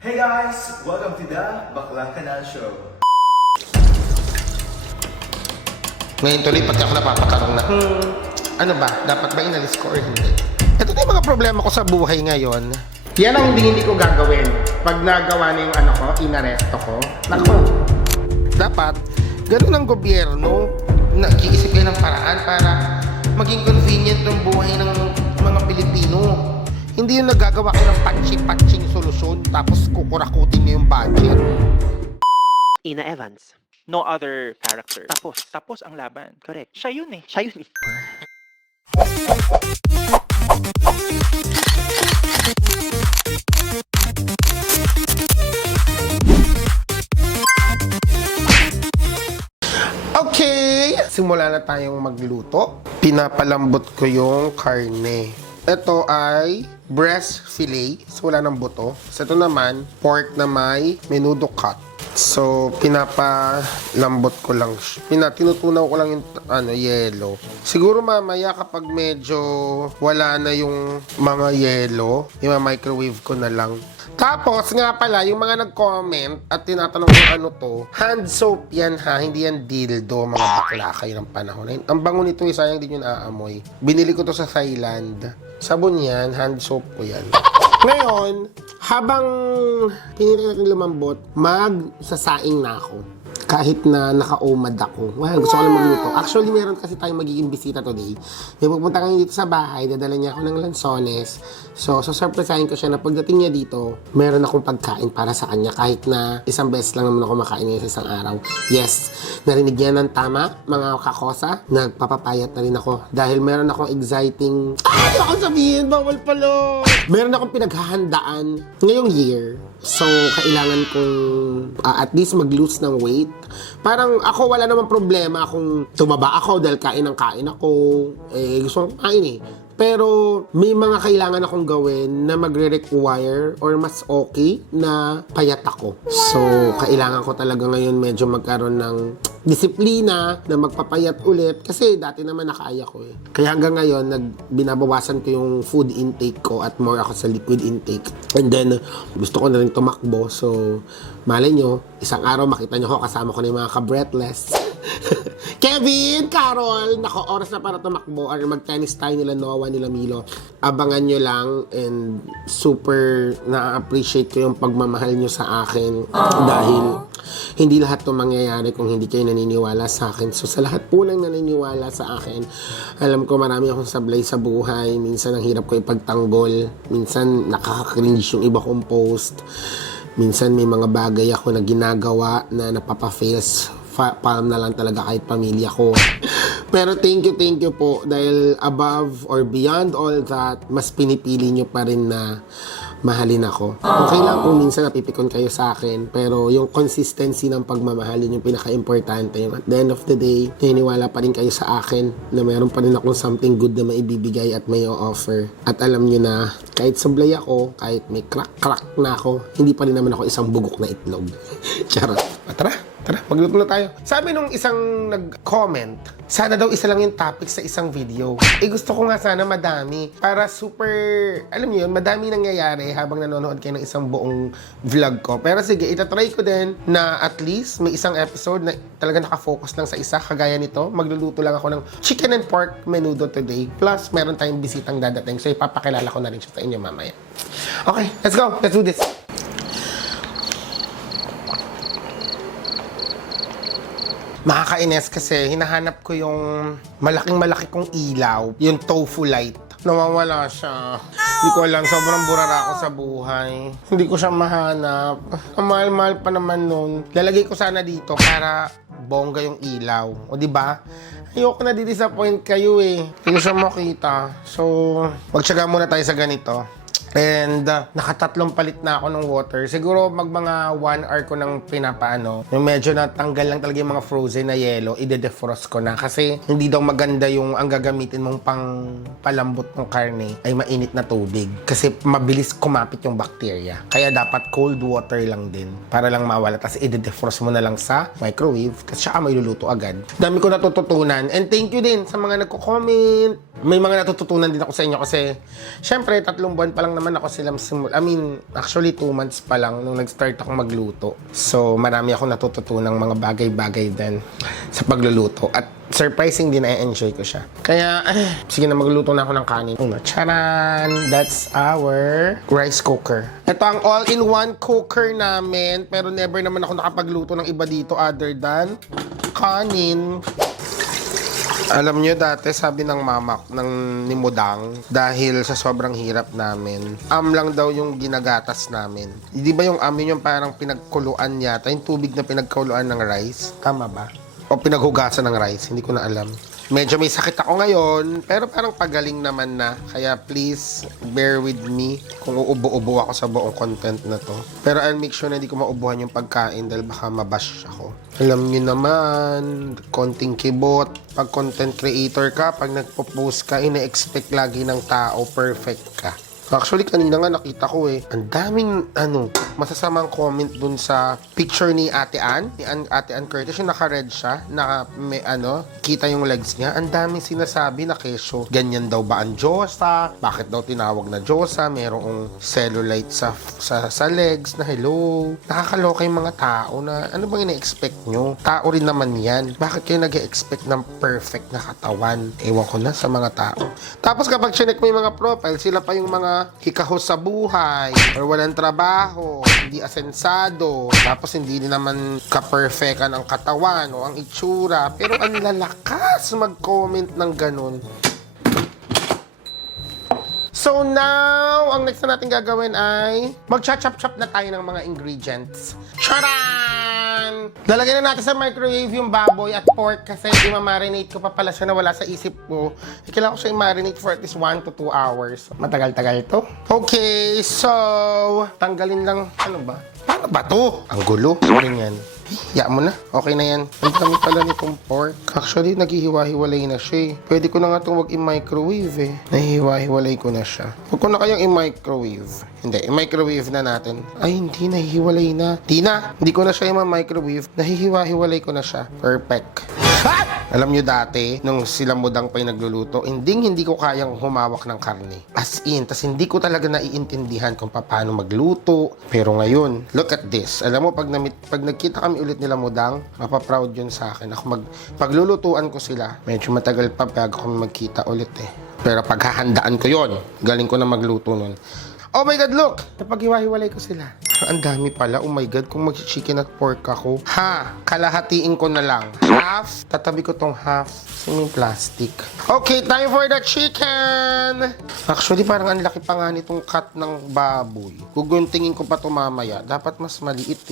Hey guys! Welcome to the Bakla Kanal Show. Ngayon tuloy, pagka ako napapakarong na, ano ba, dapat ba inalis ko or hindi? Ito na yung mga problema ko sa buhay ngayon. Yan ang hindi ko gagawin. Pag nagawa na yung ano ko, inaresto ko, nako. Dapat, ganun ang gobyerno, nag-iisip kayo ng paraan para maging convenient ang buhay ng mga Pilipino. Hindi yung nagagawa ko ng patching solusyon tapos kukurakutin niyo yung budget. Ina Evans. No other character. Tapos ang laban. Correct. Siya yun eh. Okay! Simula na tayong magluto. Pinapalambot ko yung karne. Ito ay breast fillet. So, wala ng buto. So, ito naman, pork na may menudo cut. So, pinapalambot ko lang. Tinutunaw ko lang yung yelo. Siguro mamaya kapag medyo wala na yung mga yelo, i-microwave ko na lang. Tapos, nga pala, yung mga nag-comment at tinatanong kung ano to, hand soap yan ha, hindi yan dildo, mga bakla kayo ng panahon. Ang bango nito, sayang din yung naaamoy. Binili ko to sa Thailand. Sabon yan, hand soap ko yan. Ngayon, habang pinili natin lumambot, magsasaing na ako. Kahit na naka-omad ako. Well, gusto ko lang magluto. Actually, meron kasi tayong magiging bisita today. May pupunta kami dito sa bahay, dadala niya ako ng lansones. So surprisein ko siya na pagdating niya dito, meron akong pagkain para sa kanya. Kahit na isang beses lang naman ako makain niya sa isang araw. Yes, narinig niya ng tama, mga kakosa. Nagpapapayat na rin ako. Dahil meron akong exciting... Ay, ako sabihin, bawal pala! Meron akong pinaghahandaan ngayong year. So, kailangan kong at least mag-lose ng weight. Parang ako wala namang problema kung tumaba ako dahil kain ako. Gusto kong kain eh. Pero may mga kailangan akong gawin na magre-require or mas okay na payat ako. So, kailangan ko talaga ngayon medyo magkaroon ng disiplina na magpapayat ulit kasi dati naman nakaya ko eh. Kaya hanggang ngayon, binabawasan ko yung food intake ko at more ako sa liquid intake. And then, gusto ko na rin tumakbo. So, malay nyo, isang araw makita nyo ko kasama ko na yung mga ka-breathless. Kevin, Carol, nako, oras na para tumakbo or mag-tennis tayo nila Noah, nila Milo. Abangan nyo lang and super na-appreciate ko yung pagmamahal nyo sa akin dahil hindi lahat to mangyayari kung hindi kayo naniniwala sa akin. So sa lahat po ng naniniwala sa akin, alam ko marami akong sablay sa buhay. Minsan ang hirap ko ipagtanggol. Minsan nakaka-cringe yung iba kong post. Minsan may mga bagay ako na ginagawa na napapa-fails. Palm na lang talaga kahit pamilya ko. Pero thank you po dahil above or beyond all that, mas pinipili nyo pa rin na mahalin ako. Okay lang kung minsan napipikon kayo sa akin, pero yung consistency ng pagmamahal yun yung pinaka-importante. At the end of the day, naniniwala pa rin kayo sa akin na mayroon pa rin akong something good na maibibigay at may offer. At alam nyo na, kahit sablay ako, kahit may crack na ako, hindi pa rin naman ako isang bugok na itlog. Charot. Tara, magluto na tayo. Sabi nung isang nag-comment, sana daw isa lang yung topic sa isang video. Gusto ko nga sana madami. Para super, alam niyo yun, madami nangyayari habang nanonood kayo ng isang buong vlog ko. Pero sige, itatry ko din na at least may isang episode na talaga nakafocus lang sa isa. Kagaya nito, magluluto lang ako ng chicken and pork menudo today. Plus, meron tayong bisitang dadating. So, ipapakilala ko na rin siya sa inyo mamaya. Okay, let's go. Let's do this. Makakainis kasi hinahanap ko yung malaki kong ilaw, yung tofu light. Nawawala siya. Hindi ko alam, sobrang burara ako sa buhay. Hindi ko siya mahanap. Ang mahal-mahal pa naman nun. Lalagay ko sana dito para bongga yung ilaw. O diba? Ayoko na di-disappoint kayo eh. Hindi ko siya makita. So, magtyaga muna tayo sa ganito. And nakatatlong palit na ako ng water. Siguro mga 1 hour ko nang pinapaano. Yung medyo natanggal lang talaga yung mga frozen na yelo, ide-defrost ko na. Kasi hindi daw maganda yung ang gagamitin mong pang palambot ng karne ay mainit na tubig. Kasi mabilis kumapit yung bacteria. Kaya dapat cold water lang din para lang mawala. Tapos ide-defrost mo na lang sa microwave. Tapos siya may luluto agad. Dami ko natututunan. And thank you din sa mga nagko-comment. May mga natututunan din ako sa inyo kasi syempre 3 buwan pa lang naman ako silang actually 2 months pa lang nung nag-start ako magluto. So, marami akong natututunang mga bagay-bagay din sa pagluluto. At surprising din, na-enjoy ko siya. Kaya, sige na, magluto na ako ng kanin. Charan! That's our rice cooker. Ito ang all-in-one cooker namin. Pero never naman ako nakapagluto ng iba dito other than kanin. Alam nyo, dati sabi ng mama ni Mudang, dahil sa sobrang hirap namin, lang daw yung ginagatas namin. Di ba yung yun yung parang pinagkuluan yata, yung tubig na pinagkuluan ng rice? Tama ba? O pinaghugasan ng rice, hindi ko na alam. Medyo may sakit ako ngayon, pero parang pagaling naman na. Kaya please, bear with me kung uubo-ubo ako sa buong content na to. Pero I'll make sure na hindi ko maubuhan yung pagkain dahil baka mabash ako. Alam niyo naman, konting kibot. Pag content creator ka, pag nagpo-post ka, ine-expect lagi ng tao, perfect ka. Actually, kanina nga nakita ko ang daming, masasamang comment dun sa picture ni Ate Ann, Ate Ann Curtis, yung naka-red siya, may kita yung legs niya. Ang daming sinasabi na kesyo, ganyan daw ba ang Diyosa? Bakit daw tinawag na Diyosa? Merong cellulite sa legs na hello. Nakakaloka yung mga tao na, ano bang ina-expect nyo? Tao rin naman yan. Bakit kayo nag-expect ng perfect na katawan? Ewan ko na sa mga tao. Tapos kapag chinek mo yung mga profile, sila pa yung mga hikahos sa buhay or walang trabaho, hindi asensado, tapos hindi din naman ka-perfectan ang katawan o ang itsura, pero ang lalakas mag-comment ng ganun. So now, ang next na natin gagawin ay mag-chop-chop na tayo ng mga ingredients. Charan! Lalagyan na natin sa microwave yung baboy at pork kasi i-marinate ko pa pala siya na wala sa isip ko. Kailangan ko siya i-marinate for at least 1 to 2 hours. Matagal-tagal to. Okay, so tanggalin lang, ano ba? Paano ba to? Ang gulo. Ganyan. Ya mo na. Okay na yan. Ang dami pala nitong pork. Actually, naghihiwa-hiwalay na siya Pwede ko na nga itong wag i-microwave Nahihiwa-hiwalay ko na siya. Huwag ko na kayang i-microwave. Hindi, i-microwave na natin. Ay, hindi. Nahihiwalay na. Hindi ko na siya i-microwave. Nahihiwa-hiwalay ko na siya. Perfect. Alam nyo dati, nung sila Mudang pa yung nagluluto, hindi ko kayang humawak ng karne. As in, tas hindi ko talaga naiintindihan kung paano magluto. Pero ngayon, look at this. Alam mo, pag nagkita kami ulit nila Mudang, mapaproud yun sa akin. Paglulutuan ko sila, medyo matagal pa bago kami magkita ulit Pero paghahandaan ko yon, galing ko na magluto nun. Oh my God, look! Napag-hiwa-hiwalay ko sila. Ang dami pala. Oh my God, kung mag-chicken at pork ako. Kalahatiin ko na lang. Half. Tatabi ko tong half. Yung plastic. Okay, time for the chicken! Actually, parang ang laki pa nga nitong cut ng baboy. Guguntingin ko pa ito mamaya. Dapat mas maliit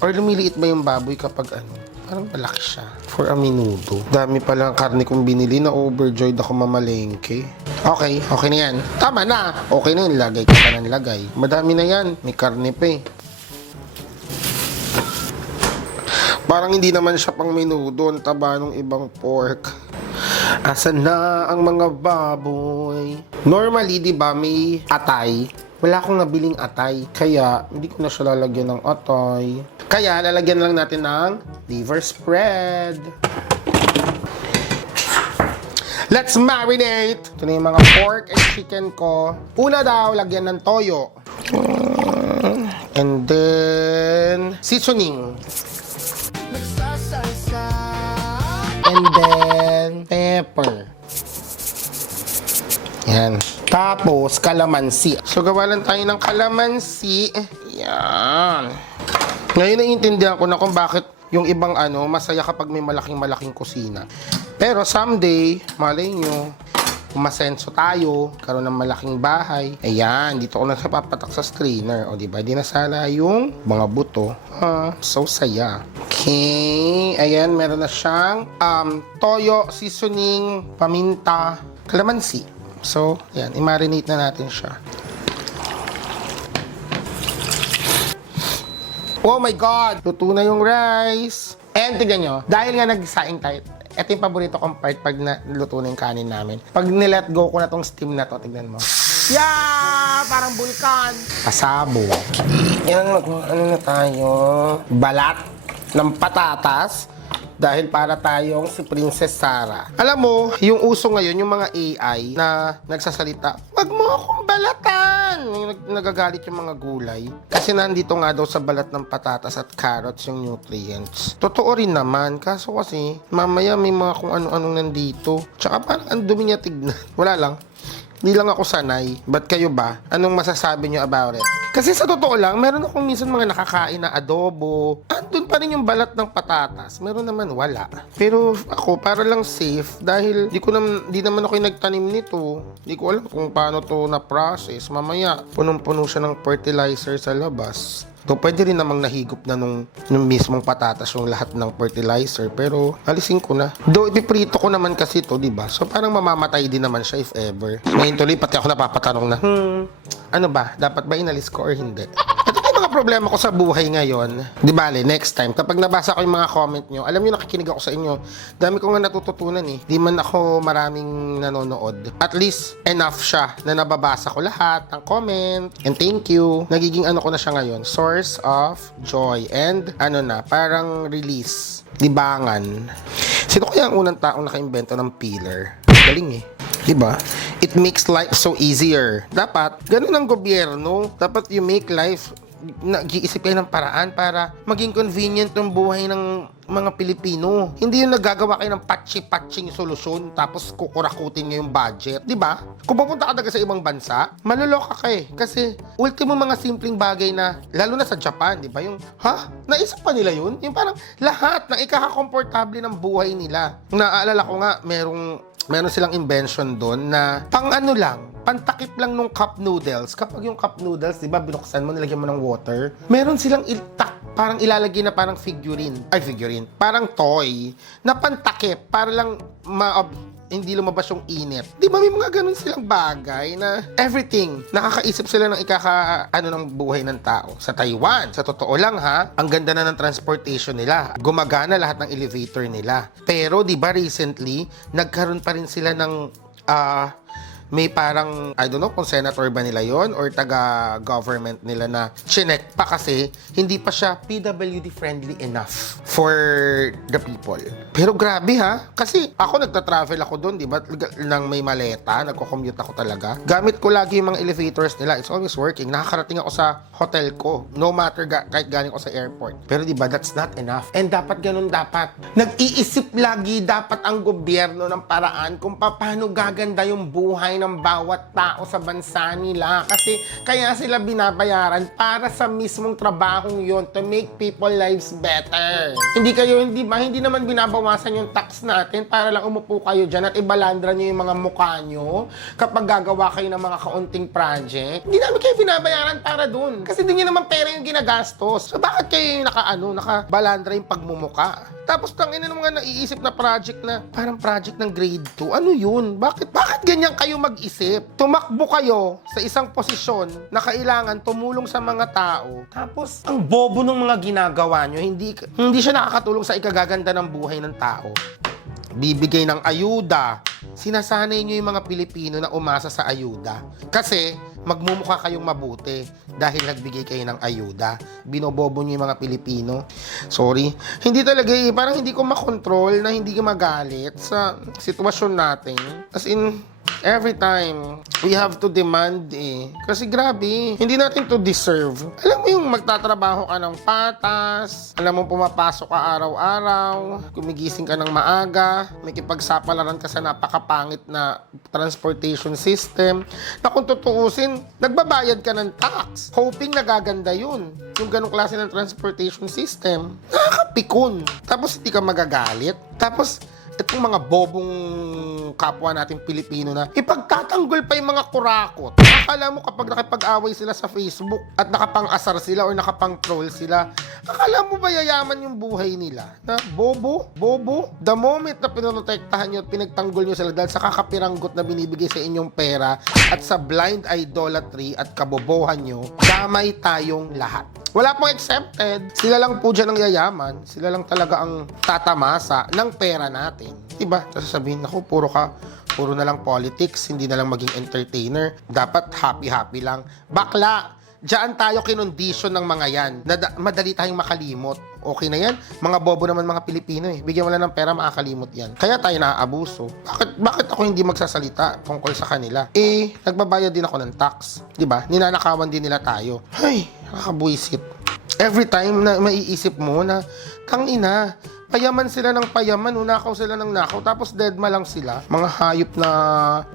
Or lumiliit ba yung baboy kapag parang malaki siya. For a minuto. Dami palang karne kong binili na overjoyed ako mamalengke. Okay na yan. Tama na. Okay na yun. Lagay ko pa ng lagay. Madami na yan. May karne pa Parang hindi naman siya pang minuto. Ang taba ng ibang pork. Asan na ang mga baboy? Normally, di ba, may atay. Wala akong nabiling atay. Kaya, hindi ko na siya lalagyan ng atay. Kaya, lalagyan lang natin ng liver spread. Let's marinate! Ito na yung mga pork and chicken ko. Una daw, lagyan ng toyo. And then, seasoning. And then, pepper. Yan. Tapos, kalamansi. So, gawa lang tayo ng kalamansi. Yan. Ngayon, naiintindihan ko na kung bakit yung ibang masaya kapag may malaking kusina. Pero someday, malay nyo, umasenso tayo, karoon ng malaking bahay. Ayan, dito ko na sa papatak sa strainer. O, diba? Di nasala yung mga buto. So saya. Okay. Ayan, meron na siyang toyo, seasoning, paminta, kalamansi. So, ayan, i-marinate na natin siya. Oh my God! Luto na yung rice. And tignan nyo, dahil nga nag-saing tayo, ito yung paborito kong part pag naluto na yung kanin namin. Pag nilet go ko na tong steam na to, tignan mo. Yeah! Parang bulkan! Pasabo. Yan, na tayo. Balat ng patatas. Dahil para tayong si Princess Sarah. Alam mo, yung uso ngayon, yung mga AI na nagsasalita, wag mo akong balatan! Nagagalit yung mga gulay. Kasi nandito nga daw sa balat ng patatas at carrots yung nutrients. Totoo rin naman, kaso kasi, mamaya may mga kung ano-anong nandito. Tsaka parang ang dumi niya tignan. Wala lang. Hindi lang ako sanay. Ba't kayo ba? Anong masasabi nyo about it? Kasi sa totoo lang, meron akong minsan mga nakakain na adobo. Andun pa rin yung balat ng patatas. Meron naman wala. Pero ako, para lang safe, dahil di naman ako yung nagtanim nito. Di ko alam kung paano to na-process. Mamaya, punong-puno siya ng fertilizer sa labas. So, pwede rin namang nahigop na nung mismong patatas yung lahat ng fertilizer. Pero, alisin ko na. Though, ipiprito ko naman kasi to, diba? So, parang mamamatay din naman siya if ever. Ngayon tuloy, pati ako napapatanong na, ano ba? Dapat ba inalis ko or hindi? Ito yung mga problema ko sa buhay ngayon. Di bale, next time, kapag nabasa ko yung mga comment nyo, alam nyo, nakikinig ako sa inyo. Dami ko nga natututunan eh. Di man ako maraming nanonood. At least, enough siya na nababasa ko lahat ng comment. And thank you. Nagiging ano ko na siya ngayon. Source of joy. And parang release. Libangan. Sino kaya ang unang taong nakaimbento ng peeler? Galing eh. Diba? It makes life so easier. Dapat, ganun ang gobyerno. Dapat you make life, nag-iisip kayo ng paraan para maging convenient yung buhay ng mga Pilipino. Hindi yung nagagawa kayo ng patchy-patching solusyon tapos kukurakutin nyo yung budget. Diba? Kung pupunta ka talaga sa ibang bansa, maluloka ka eh. Kasi, ultimo mga simpleng bagay na, lalo na sa Japan, diba? Yung, naisip pa nila yun? Yung parang lahat ng ikakakomportable ng buhay nila. Naaalala ko nga, meron silang invention doon na pantakip lang nung cup noodles. Kapag yung cup noodles, di ba, binuksan mo, nilagyan mo ng water, meron silang parang ilalagay na parang figurine. Parang toy na pantakip para lang hindi lumabas yung init. Di ba may mga ganun silang bagay na everything, nakakaisip sila ng ng buhay ng tao. Sa Taiwan, sa totoo lang ang ganda na ng transportation nila. Gumagana lahat ng elevator nila. Pero di ba recently, nagkaroon pa rin sila ng may parang, I don't know kung senator ba nila yon or taga-government nila na chinek pa kasi hindi pa siya PWD friendly enough for the people. Pero grabe kasi ako nagta-travel ako doon, di ba? Nang may maleta, nagko-commute ako talaga. Gamit ko lagi yung mga elevators nila. It's always working. Nakakarating ako sa hotel ko. No matter kahit galing ako sa airport. Pero di ba, that's not enough. And dapat ganun dapat. Nag-iisip lagi dapat ang gobyerno ng paraan kung paano gaganda yung buhay ng bawat tao sa bansa nila. Kasi kaya sila binabayaran para sa mismong trabahong yon to make people lives better. Hindi naman binabawasan yung tax natin para lang umupo kayo dyan at ibalandra nyo yung mga mukha nyo kapag gagawa kayo ng mga kaunting project. Hindi namin kayo binabayaran para dun. Kasi hindi nyo naman pera yung ginagastos. So bakit kayo yung nakabalandra yung pagmumuka? Tapos tangina ng mga naiisip na project na parang project ng grade 2. Ano yun? Bakit ganyan kayo mag-isip? Tumakbo kayo sa isang posisyon na kailangan tumulong sa mga tao. Tapos ang bobo ng mga ginagawa nyo, hindi siya nakakatulong sa ikagaganda ng buhay ng tao. Bibigay ng ayuda. Sinasanay nyo yung mga Pilipino na umasa sa ayuda. Kasi magmumukha kayong mabuti dahil nagbigay kayo ng ayuda. Binobobo nyo yung mga Pilipino. Sorry. Hindi talaga parang hindi ko makontrol na hindi ka magalit sa sitwasyon natin. As in, every time, we have to demand Kasi grabe, hindi natin to deserve. Alam mo yung magtatrabaho ka ng patas, alam mo pumapasok ka araw-araw, gumigising ka ng maaga, may kipagsapalaran ka sa napakapangit na transportation system, na kung tutuusin, nagbabayad ka ng tax, hoping nagaganda yun. Yung ganong klase ng transportation system, nakakapikon. Tapos hindi ka magagalit. Tapos, itong mga bobong kapwa nating Pilipino na ipagtatanggol pa yung mga kurakot. Akala mo kapag nakipag-away sila sa Facebook at nakapang-asar sila o nakapang-troll sila, akala mo ba yayaman yung buhay nila? Na bobo, the moment na pinoprotektahan nyo at pinagtanggol nyo sila dahil sa kakapiranggot na binibigay sa inyong pera at sa blind idolatry at kabobohan nyo, damay tayong lahat. Wala pong exempted. Sila lang po dyan ang yayaman. Sila lang talaga ang tatamasa ng pera natin. Diba? Sasabihin, ako, puro na lang politics, hindi na lang maging entertainer. Dapat happy-happy lang. Bakla! Diyan tayo kinondisyon ng mga yan. Madali tayong makalimot. Okay na yan. Mga bobo naman mga Pilipino eh. Bigyan mo lang ng pera, makakalimot yan. Kaya tayo naaabuso. Bakit ako hindi magsasalita tungkol sa kanila? Nagbabayad din ako ng tax. Diba? Ninanakawan din nila tayo. Ay, nakakabuisit. Every time na maiisip mo na, tangina, payaman sila ng payaman, nakaw sila ng nakaw, tapos deadma lang sila. Mga hayop na...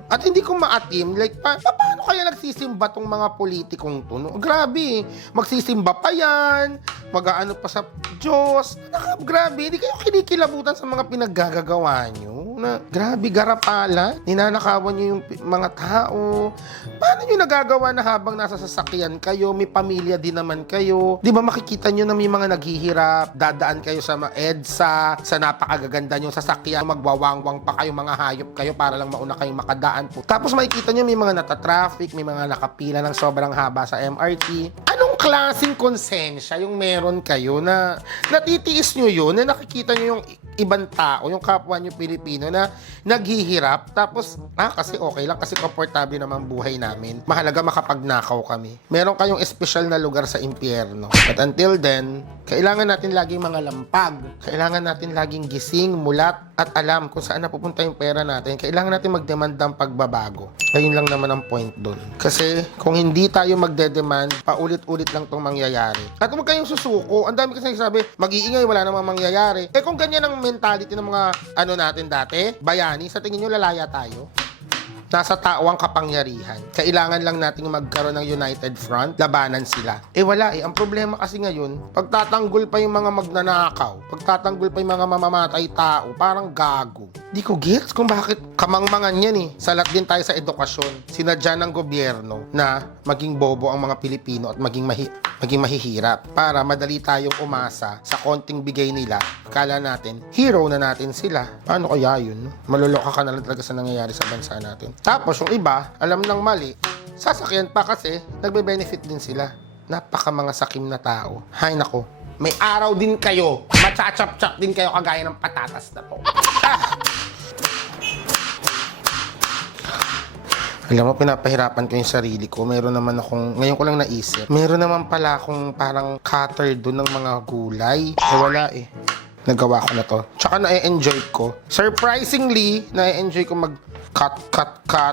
At hindi ko maatim, like, paano kaya nagsisimba tong mga politikong to? No? Grabe, magsisimba pa yan, mag-aano pa sa Diyos. Grabe, hindi kayo kinikilabutan sa mga pinaggagawa nyo. Na, grabe, garapala, ninanakawan nyo yung mga tao. Paano nyo nagagawa na habang nasa sasakyan kayo, may pamilya din naman kayo? Di ba makikita nyo na may mga naghihirap, dadaan kayo sa EDSA, sa napakagaganda nyo sasakyan, magwawangwang pa kayo, mga hayop kayo para lang mauna kayong makadaan po. Tapos makikita nyo may mga natatraffic, may mga nakapila ng sobrang haba sa MRT. Anong klaseng konsensya yung meron kayo na natitiis nyo yun, na nakikita nyo yung ibang tao, yung kapwa nyo Pilipino na naghihirap, tapos, kasi okay lang, kasi komportable naman buhay namin. Mahalaga makapagnakaw kami. Meron kayong espesyal na lugar sa impyerno. But until then, kailangan natin laging mga lampag. Kailangan natin laging gising, mulat, at alam kung saan napupunta yung pera natin. Kailangan natin mag-demand ng pagbabago. Ayun lang naman ang point doon. Kasi kung hindi tayo magde-demand, paulit-ulit lang itong mangyayari. At huwag kayong susuko. Ang dami kasi nagsasabi, mag-iingay, wala namang mangyayari. Kung ganyan ang mentality ng mga natin dati, bayani, sa tingin nyo lalaya tayo? Nasa tao ang kapangyarihan. Kailangan lang nating magkaroon ng united front, labanan sila. Wala eh. Ang problema kasi ngayon, pagtatanggol pa yung mga magnanakaw, pagtatanggol pa yung mga mamamatay tao, parang gago. Di ko gets kung bakit kamangmangan yan eh. Salat din tayo sa edukasyon. Sinadya ng gobyerno na maging bobo ang mga Pilipino at maging mahihirap para madali tayong umasa sa konting bigay nila. Kala natin, hero na natin sila. Paano kaya yun? Maluloka ka na lang talaga sa nangyayari sa bansa natin. Tapos yung iba, alam ng mali, sasakyan pa kasi nagbe-benefit din sila. Napaka mga sakim na tao. Hay nako, may araw din kayo. Matcha-chop-chop din kayo kagaya ng patatas na to. Alam mo, pinapahirapan ko yung sarili ko. Meron naman akong, ngayon ko lang naisip, meron naman pala akong parang cutter doon ng mga gulay. Wala eh. Nagawa ko na to. Tsaka na-enjoy ko. Surprisingly, na-enjoy ko mag-cut,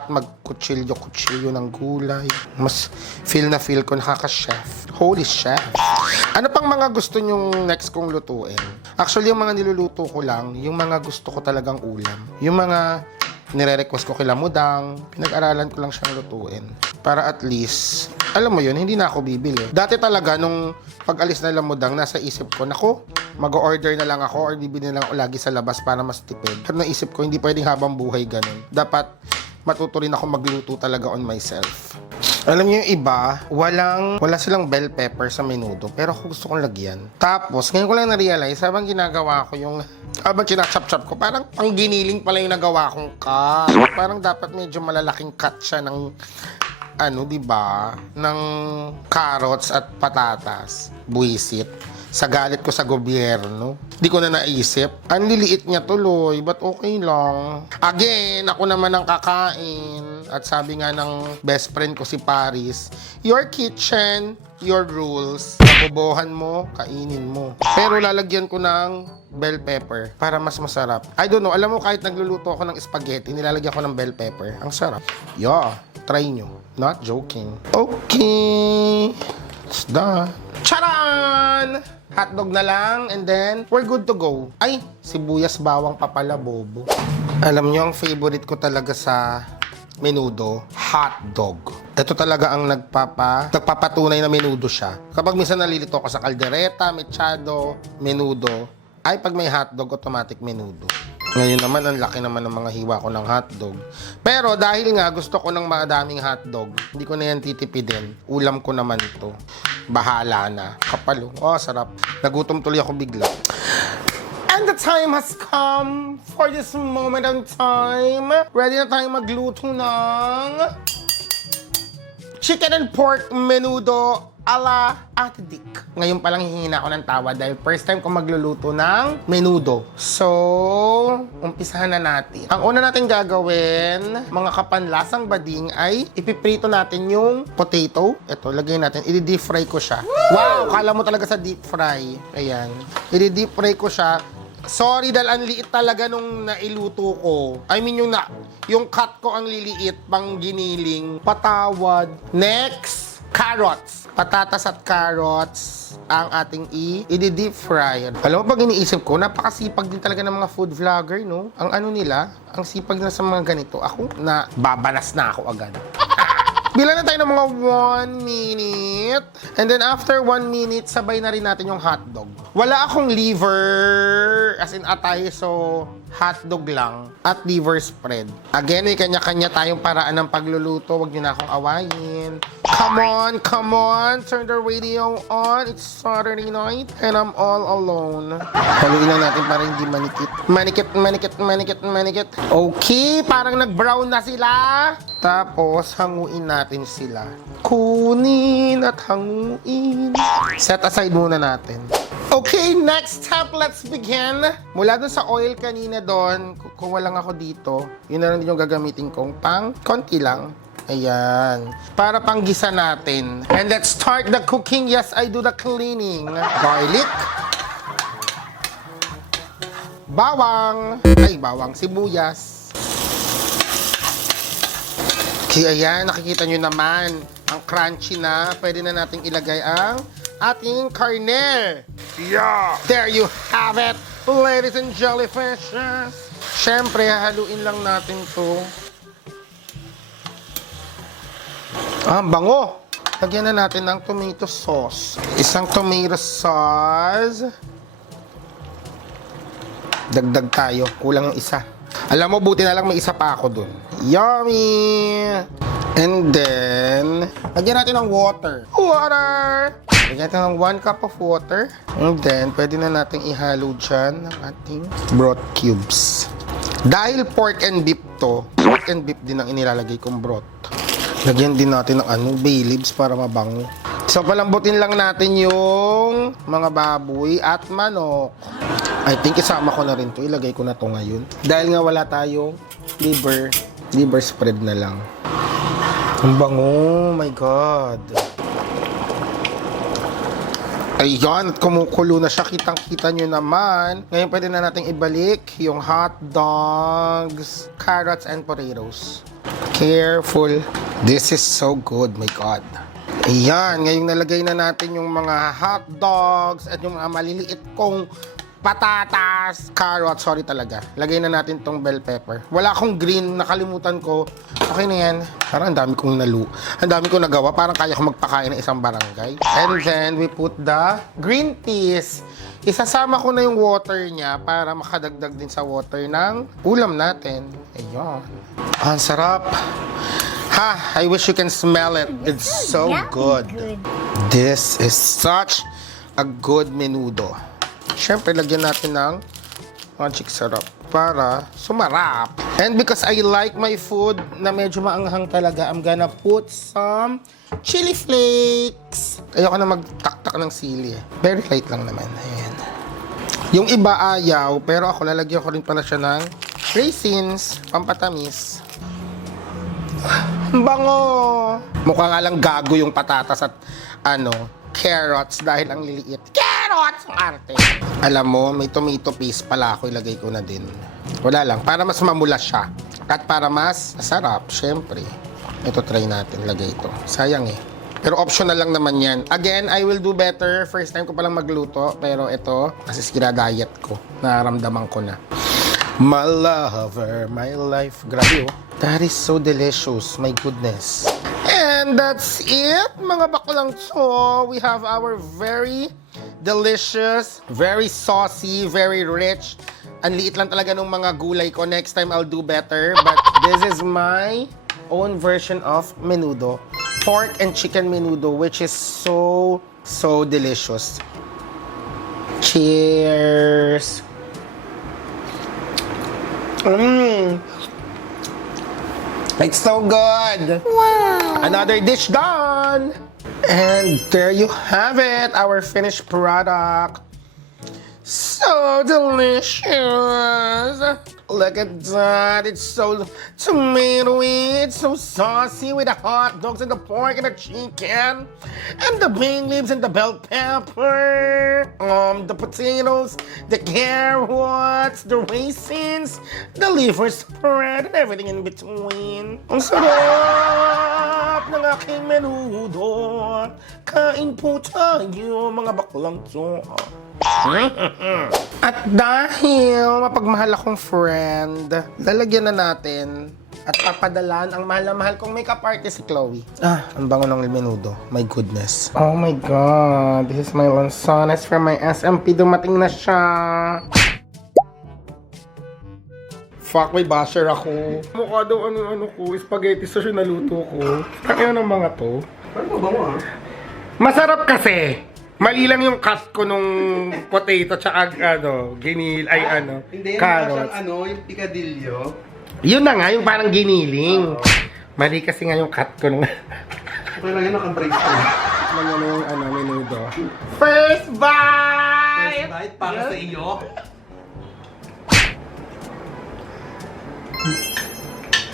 mag-kutsilyo ng gulay. Mas feel ko nakaka-chef. Holy chef. Ano pang mga gusto nyong next kong lutuin? Actually, yung mga niluluto ko lang, yung mga gusto ko talagang ulam. Yung mga nire-request ko kay Lamudang, pinag-aralan ko lang siyang lutuin. Para at least, alam mo yun, hindi na ako bibili. Dati talaga, nung pag-alis na Lamudang, nasa isip ko, nako, mag-order na lang ako or bibili na lang ako lagi sa labas para mas tipid. Pero naisip ko, hindi pwedeng habang buhay ganun. Dapat matuto rin ako magluto talaga on myself. Alam niyo yung iba, wala silang bell pepper sa menudo, pero ako gusto kong lagyan. Tapos, ngayon ko lang na-realize, habang ginagawa ko habang sinachop-chop ko, parang pangginiling pala yung nagawa kong cut. Parang dapat medyo malalaking cut siya ng, diba, ng carrots at patatas. Buisit. Sa galit ko sa gobyerno. Di ko na naisip. Ang liliit niya tuloy, but okay lang. Again, ako naman ang kakain. At sabi nga ng best friend ko si Paris, your kitchen, your rules. Nabobohan mo, kainin mo. Pero lalagyan ko ng bell pepper para mas masarap. I don't know, alam mo kahit nagluluto ako ng spaghetti, nilalagyan ko ng bell pepper. Ang sarap. Yeah, try nyo. Not joking. Okay. It's done. Charan! Hotdog na lang and then we're good to go. Ay, sibuyas bawang pa pala, bobo. Alam nyo, ang favorite ko talaga sa menudo, hotdog. Ito talaga ang nagpapatunay na menudo siya. Kapag minsan nalilito ako sa kaldereta, mechado, menudo, ay pag may hotdog, automatic menudo. Ngayon naman, ang laki naman ng mga hiwa ko ng hotdog. Pero dahil nga gusto ko ng madaming hotdog, hindi ko na yan titipidin. Ulam ko naman ito. Bahala na. Kapalo. Oh, sarap. Nagutom tuloy ako bigla. And the time has come for this moment of time. Ready na tayong magluto ng chicken and pork menudo ala Ate Dick. Ngayon palang hihina ako ng tawa dahil first time ko magluluto ng menudo. So, umpisahan na natin. Ang una natin gagawin, mga kapanlasang bading, ay ipiprito natin yung potato. Ito, lagay natin. I-deep fry ko siya. Wow! Kala mo talaga sa deep fry. Ayan. I-deep fry ko siya. Sorry dahil ang liit talaga nung nailuto ko. I mean yung cut ko ang liliit pang giniling. Patawad. Next, carrots. Patatas at carrots ang ating i-deep fry. Alam mo pag iniisip ko, napakasipag din talaga ng mga food vlogger, no? Ang ano nila, ang sipag na sa mga ganito. Ako, na babanas na ako agad. Bilang na tayo ng mga 1 minute. And then after 1 minute, sabay na rin natin yung hotdog. Wala akong liver, as in atay, so hotdog lang at liver spread. Again, may kanya-kanya tayong paraan ng pagluluto. Huwag niyo na akong awayin. Come on, turn the radio on. It's Saturday night and I'm all alone. Haluin lang natin para hindi manikit. Okay, parang nag-brown na sila. Tapos, hanguin natin sila. Kunin at hanguin. Set aside muna natin. Okay, next step, let's begin. Mula dun sa oil kanina doon, kung walang ako dito, yun na lang din yung gagamitin kong pang konti lang. Ayan. Para panggisa natin. And let's start the cooking. Yes, I do the cleaning. Garlic. Bawang. Sibuyas. Okay, ayan. Nakikita nyo naman. Ang crunchy na. Pwede na nating ilagay ang ating karne. Yeah! There you have it, ladies and jellyfishes. Siyempre, haluin lang natin to. Ang bango! Lagyan na natin ng tomato sauce. Isang tomato sauce. Dagdag tayo. Kulang ang isa. Alam mo, buti na lang may isa pa ako dun. Yummy! And then, lagyan natin ng water. Lagyan natin ng 1 cup of water. And then, pwede na natin ihalo dyan ng ating broth cubes. Dahil pork and beef to, pork and beef din ang inilalagay kong broth. Lagyan din natin ng bay leaves para mabango. So, palambutin lang natin yung mga baboy at manok. I think isama ko na rin to. Ilagay ko na to ngayon. Dahil nga wala tayong liver spread na lang. Ang bango, my God. Ayan, at kumukulo na siya. Kitang-kita nyo naman. Ngayon pwede na natin ibalik yung hot dogs, carrots, and potatoes. Careful. This is so good, my God. Ayan, ngayong nalagay na natin yung mga hot dogs at yung mga maliliit kong patatas, carrots, sorry talaga. Lagay na natin tong bell pepper. Wala akong green, nakalimutan ko. Okay na yan. Parang ang dami kong nagawa. Parang kaya ko magpakain ng isang barangay. And then, we put the green peas. Isasama ko na yung water niya para makadagdag din sa water ng ulam natin. Ayun. Ang sarap. Ha, I wish you can smell it. It's so good. This is such a good menudo. Siyempre, lagyan natin ng magic syrup para sumarap. And because I like my food na medyo maanghang talaga, I'm gonna put some chili flakes. Ayoko na magtaktak ng sili. Very light lang naman. Ayan. Yung iba ayaw, pero ako lalagyan ko rin pala siya ng raisins, pampatamis. Bango! Mukha nga lang gago yung patatas at carrots dahil ang liliit. Carrots! Ang arte! Alam mo, may tomato paste pala ako, ilagay ko na din. Wala lang, para mas mamula siya. At para mas masarap, syempre. Ito, try natin, lagay ito. Sayang eh. Pero optional lang naman yan. Again, I will do better. First time ko palang magluto. Pero ito, kasi diet ko. Nararamdaman ko na. My lover, my life. Grabe oh. That is so delicious. My goodness. And that's it, mga baklang to. We have our very delicious, very saucy, very rich. Ang liit lang talaga ng mga gulay ko. Next time, I'll do better. But this is my own version of menudo. Pork and chicken menudo, which is so delicious. Cheers! It's so good! Wow! Another dish done! And there you have it, our finished product. So delicious. Look at that. It's so tomatoey. It's so saucy with the hot dogs and the pork and the chicken. And the bay leaves and the bell pepper. The potatoes, the carrots, the raisins, the liver spread, and everything in between. Ang sarap ng aking menudo. Kain po tayo, mga baklang to. At dahil mapagmahal akong friend, lalagyan na natin at papadalan ang mahal na mahal kong makeup artist si Chloe. Ang bango ng menudo. My goodness. Oh my God. This is my lansones from my SMP. Dumating na siya. Fuck, may basher ako. Mukha daw ano ko, spaghetti sauce yung naluto ko. Kaya ng mga to. Ano ba mo Masarap kasi. Mali lang yung cut ko nung potato tsaka ginil, Hindi, carrots. yung picadillo. Yun na nga, yung parang giniling. Mali kasi nga yung cut ko nung... Okay lang yun, naka-break ko. yung menudo. First bite! First bite para sa iyo.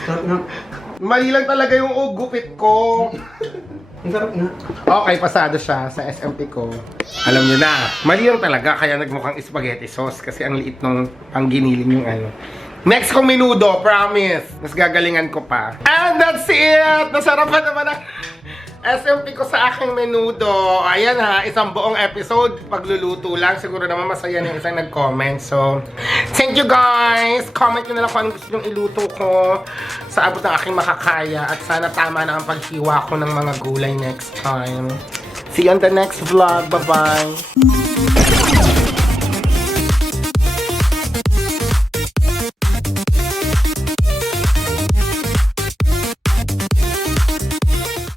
Sarap nga. Mali lang talaga yung gupit ko. Ang sarap nga. Okay, pasado siya sa SMP ko. Alam nyo na, mali lang talaga kaya nagmukhang spaghetti sauce kasi ang liit nung ang giniling yung Next kong menudo, promise. Mas gagalingan ko pa. And that's it! Nasarapan naman ang SMP ko sa aking menudo. Ayan ha, isang buong episode. Pagluluto lang. Siguro naman masaya na yung isang nag-comment. So, thank you guys! Comment nyo na lang kung anong gusto nyong iluto ko sa abot ng aking makakaya. At sana tama na ang paghiwa ko ng mga gulay next time. See you on the next vlog. Bye-bye!